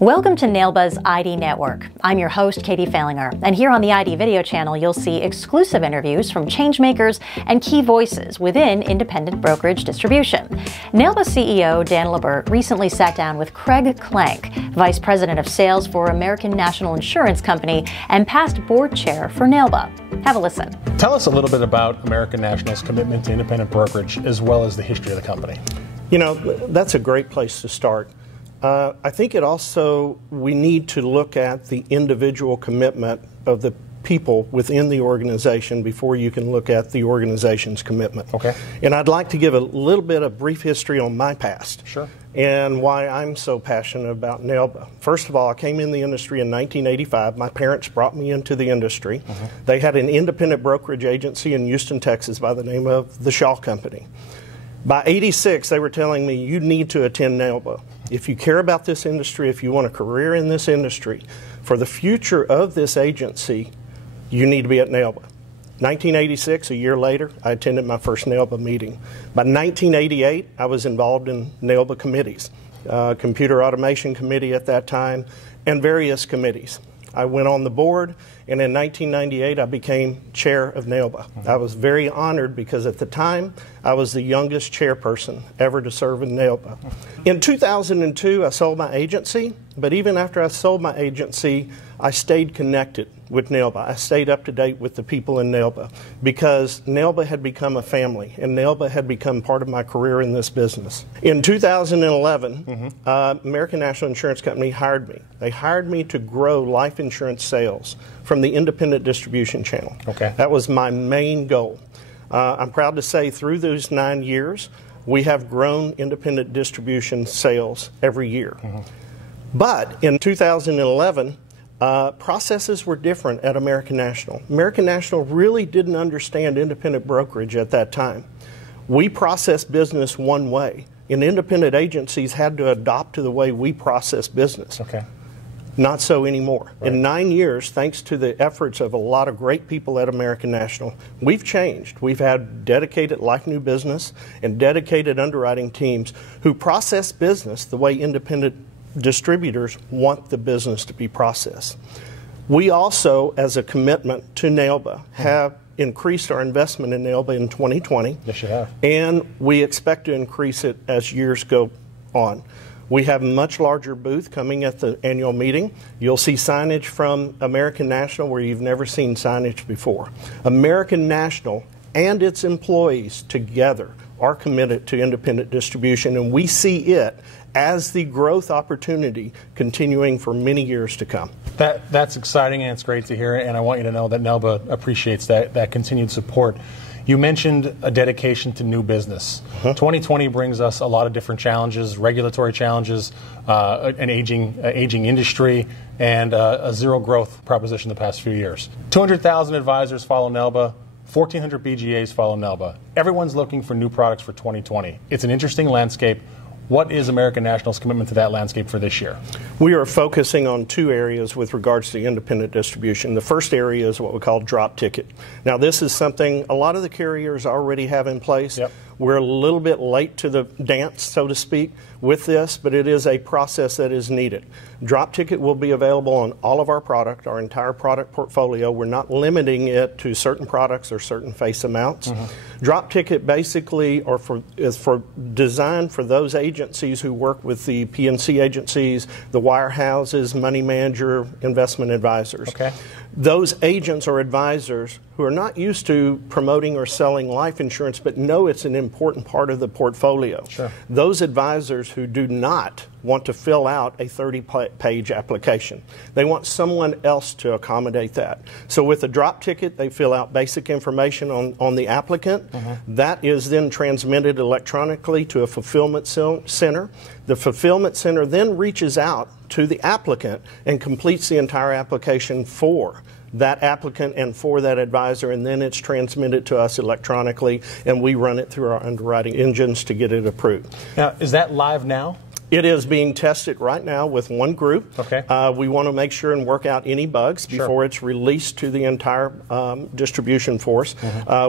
Welcome to NAILBA's ID Network. I'm your host, Katie Falinger, and here on the ID video channel you'll see exclusive interviews from changemakers and key voices within independent brokerage distribution. NAILBA CEO Dan LaBert recently sat down with Craig Klenk, Vice President of Sales for American National Insurance Company and past board chair for NAILBA. Have a listen. Tell us a little bit about American National's commitment to independent brokerage as well as the history of the company. You know, that's a great place to start. I think we need to look at the individual commitment of the people within the organization before you can look at the organization's commitment. Okay. And I'd like to give a little bit of brief history on my past. Sure. And why I'm so passionate about NAILBA. First of all, I came in the industry in 1985. My parents brought me into the industry. They had an independent brokerage agency in Houston, Texas by the name of the Shaw Company. By '86, they were telling me, you need to attend NAILBA. If you care about this industry, if you want a career in this industry, for the future of this agency, you need to be at NAILBA. 1986, a year later, I attended my first NAILBA meeting. By 1988, I was involved in NAILBA committees, Computer Automation Committee at that time, and various committees. I went on the board, and in 1998, I became chair of NAILBA. I was very honored because at the time, I was the youngest chairperson ever to serve in NAILBA. In 2002, I sold my agency, but even after I sold my agency, I stayed connected with NAILBA. I stayed up to date with the people in NAILBA because NAILBA had become a family and NAILBA had become part of my career in this business. In 2011, American National Insurance Company hired me. They hired me to grow life insurance sales from the independent distribution channel. Okay. That was my main goal. I'm proud to say through those 9 years, we have grown independent distribution sales every year. But in 2011, processes were different at American National. American National really didn't understand independent brokerage at that time. We processed business one way, and independent agencies had to adopt to the way we process business. Okay. Not so anymore. Right. In 9 years, thanks to the efforts of a lot of great people at American National, we've changed. We've had dedicated life new business and dedicated underwriting teams who process business the way independent distributors want the business to be processed. We also, as a commitment to NAILBA, have increased our investment in NAILBA in 2020. Yes, you have. And we expect to increase it as years go on. We have a much larger booth coming at the annual meeting. You'll see signage from American National where you've never seen signage before. American National and its employees together are committed to independent distribution, and we see it as the growth opportunity continuing for many years to come. That's exciting, and it's great to hear, and I want you to know that NAILBA appreciates that continued support. You mentioned a dedication to new business. 2020 brings us a lot of different challenges, regulatory challenges, an aging industry, and a zero growth proposition the past few years. 200,000 advisors follow NAILBA. 1,400 BGAs follow NAILBA. Everyone's looking for new products for 2020. It's an interesting landscape. What is American National's commitment to that landscape for this year? We are focusing on two areas with regards to independent distribution. The first area is what we call drop ticket. Now, this is something a lot of the carriers already have in place. Yep. We're a little bit late to the dance, so to speak, with this, but it is a process that is needed. Drop ticket will be available on all of our product, our entire product portfolio. We're not limiting it to certain products or certain face amounts. Drop ticket basically is designed for those agencies who work with the PNC agencies, the wirehouses, money manager, investment advisors. Okay. Those agents or advisors who are not used to promoting or selling life insurance but know it's an important part of the portfolio. Sure. Those advisors who do not want to fill out a 30-page application. They want someone else to accommodate that. So with a drop ticket, they fill out basic information on the applicant. That is then transmitted electronically to a fulfillment center. The fulfillment center then reaches out to the applicant and completes the entire application for that applicant and for that advisor, and then it's transmitted to us electronically, and we run it through our underwriting engines to get it approved. Now, is that live now? It is being tested right now with one group. Okay. We want to make sure and work out any bugs before it's released to the entire distribution force.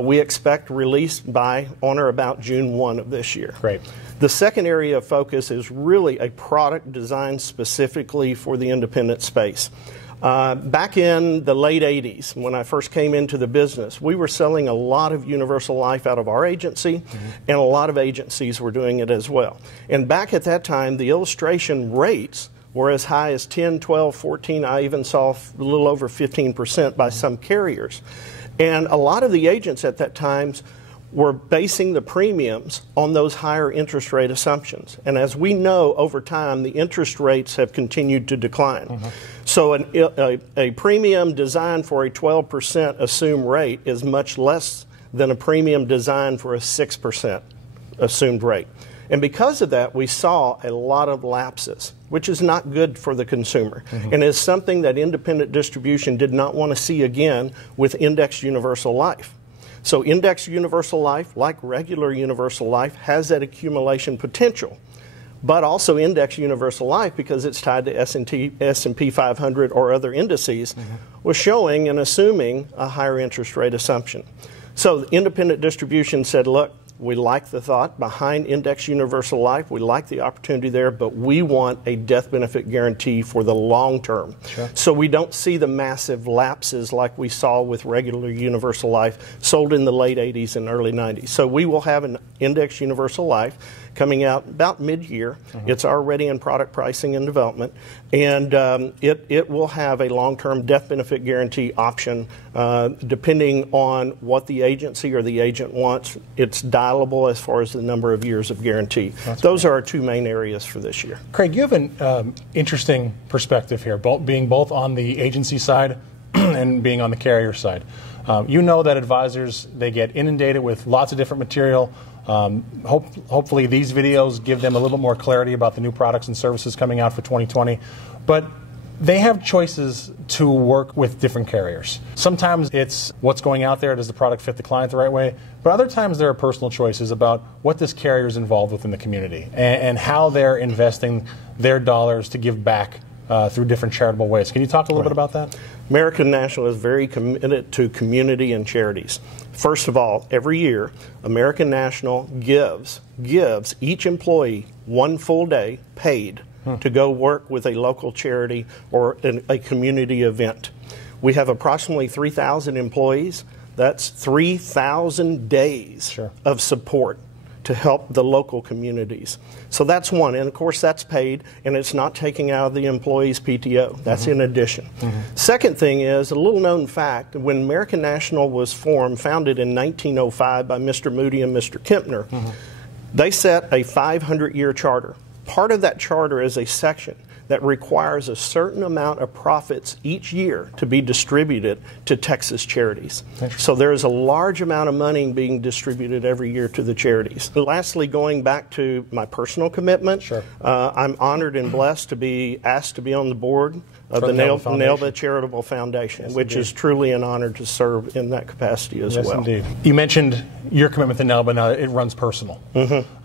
We expect release by on or about June 1 of this year. Great. The second area of focus is really a product designed specifically for the independent space. Back in the late 80s, when I first came into the business, we were selling a lot of universal life out of our agency, and a lot of agencies were doing it as well. And back at that time, the illustration rates were as high as 10, 12, 14, I even saw a little over 15% by some carriers. And a lot of the agents at that time were basing the premiums on those higher interest rate assumptions. And as we know, over time, the interest rates have continued to decline. So a premium designed for a 12% assumed rate is much less than a premium designed for a 6% assumed rate. And because of that, we saw a lot of lapses, which is not good for the consumer, and is something that independent distribution did not want to see again with indexed universal life. So indexed universal life, like regular universal life, has that accumulation potential. But also indexed universal life, because it's tied to S&P 500 or other indices, was showing and assuming a higher interest rate assumption. So independent distribution said, look, we like the thought behind indexed universal life. We like the opportunity there, but we want a death benefit guarantee for the long term. So we don't see the massive lapses like we saw with regular universal life sold in the late 80s and early 90s. So we will have an indexed universal life coming out about mid-year. It's already in product pricing and development, and it will have a long-term death benefit guarantee option depending on what the agency or the agent wants. It's dialable as far as the number of years of guarantee. Those are our two main areas for this year. Craig, you have an interesting perspective here, being both on the agency side and being on the carrier side. You know that advisors, they get inundated with lots of different material. Hopefully these videos give them a little bit more clarity about the new products and services coming out for 2020. But they have choices to work with different carriers. Sometimes it's what's going out there, does the product fit the client the right way? But other times there are personal choices about what this carrier is involved with in the community and how they're investing their dollars to give back through different charitable ways. Can you talk a little bit about that? American National is very committed to community and charities. First of all, every year, American National gives each employee one full day paid to go work with a local charity or a community event. We have approximately 3,000 employees. That's 3,000 days of support to help the local communities. So that's one, and of course that's paid, and it's not taking out of the employee's PTO. That's in addition. Second thing is, a little known fact, when American National was founded in 1905 by Mr. Moody and Mr. Kempner, they set a 500-year charter. Part of that charter is a section that requires a certain amount of profits each year to be distributed to Texas charities. So there's a large amount of money being distributed every year to the charities. Lastly, going back to my personal commitment, I'm honored and blessed to be asked to be on the board of the NAILBA Charitable Foundation, which is truly an honor to serve in that capacity as well. Yes, indeed. You mentioned your commitment to NAILBA. Now, it runs personal.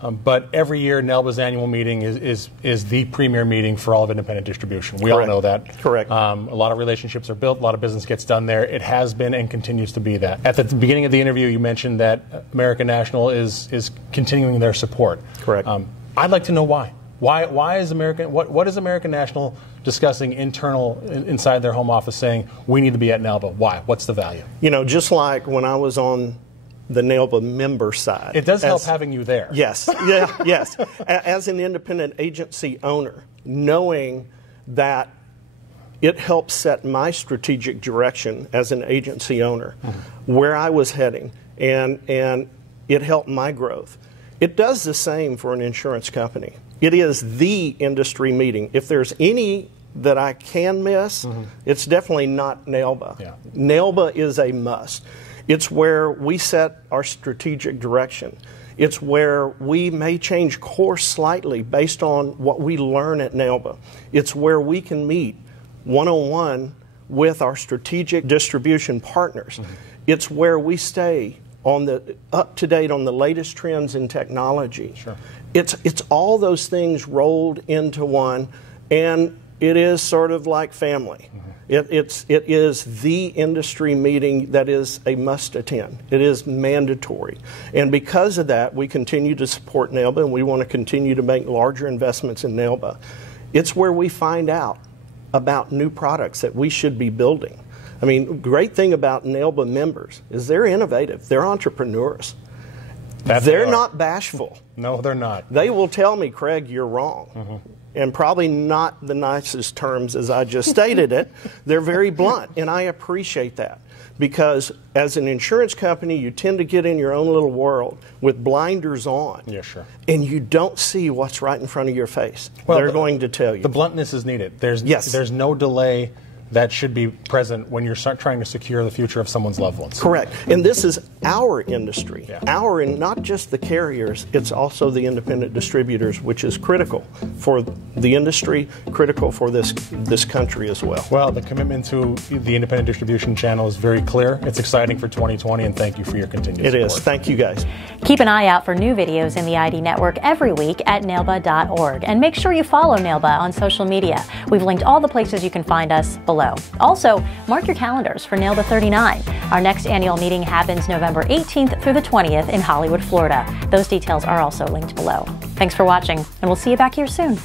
But every year, NAILBA's annual meeting is the premier meeting for all of independent distribution. We all know that. Correct. A lot of relationships are built. A lot of business gets done there. It has been and continues to be that. At the beginning of the interview, you mentioned that American National is continuing their support. Correct. I'd like to know why. Why is what is American National discussing inside their home office saying we need to be at NAILBA? Why? What's the value? You know, just like when I was on the NAILBA member side. It does help having you there. Yes. Yes. As an independent agency owner, knowing that it helped set my strategic direction as an agency owner, where I was heading, and it helped my growth. It does the same for an insurance company. It is the industry meeting. If there's any that I can miss, it's definitely not NAILBA. NAILBA is a must. It's where we set our strategic direction. It's where we may change course slightly based on what we learn at NAILBA. It's where we can meet one-on-one with our strategic distribution partners. It's where we stay up to date on the latest trends in technology. It's all those things rolled into one, and it is sort of like family. It is the industry meeting that is a must attend. It is mandatory. And because of that, we continue to support NAILBA, and we want to continue to make larger investments in NAILBA. It's where we find out about new products that we should be building. I mean, great thing about NAILBA members is they're innovative. They're entrepreneurs. They're not bashful. No, they're not. They will tell me, Craig, you're wrong. And probably not the nicest terms as I just stated it. They're very blunt, and I appreciate that. Because as an insurance company, you tend to get in your own little world with blinders on. Yeah, sure. And you don't see what's right in front of your face. Well, they're going to tell you. The bluntness is needed. There's no delay that should be present when you're trying to secure the future of someone's loved ones. Correct. And this is our industry. Our, and not just the carriers, it's also the independent distributors, which is critical for the industry, critical for this country as well. Well, the commitment to the independent distribution channel is very clear. It's exciting for 2020, and thank you for your continued support. It is. Thank you, guys. Keep an eye out for new videos in the ID Network every week at NAILBA.org. And make sure you follow NAILBA on social media. We've linked all the places you can find us below. Also, mark your calendars for NAILBA 39. Our next annual meeting happens November 18th through the 20th in Hollywood, Florida. Those details are also linked below. Thanks for watching, and we'll see you back here soon.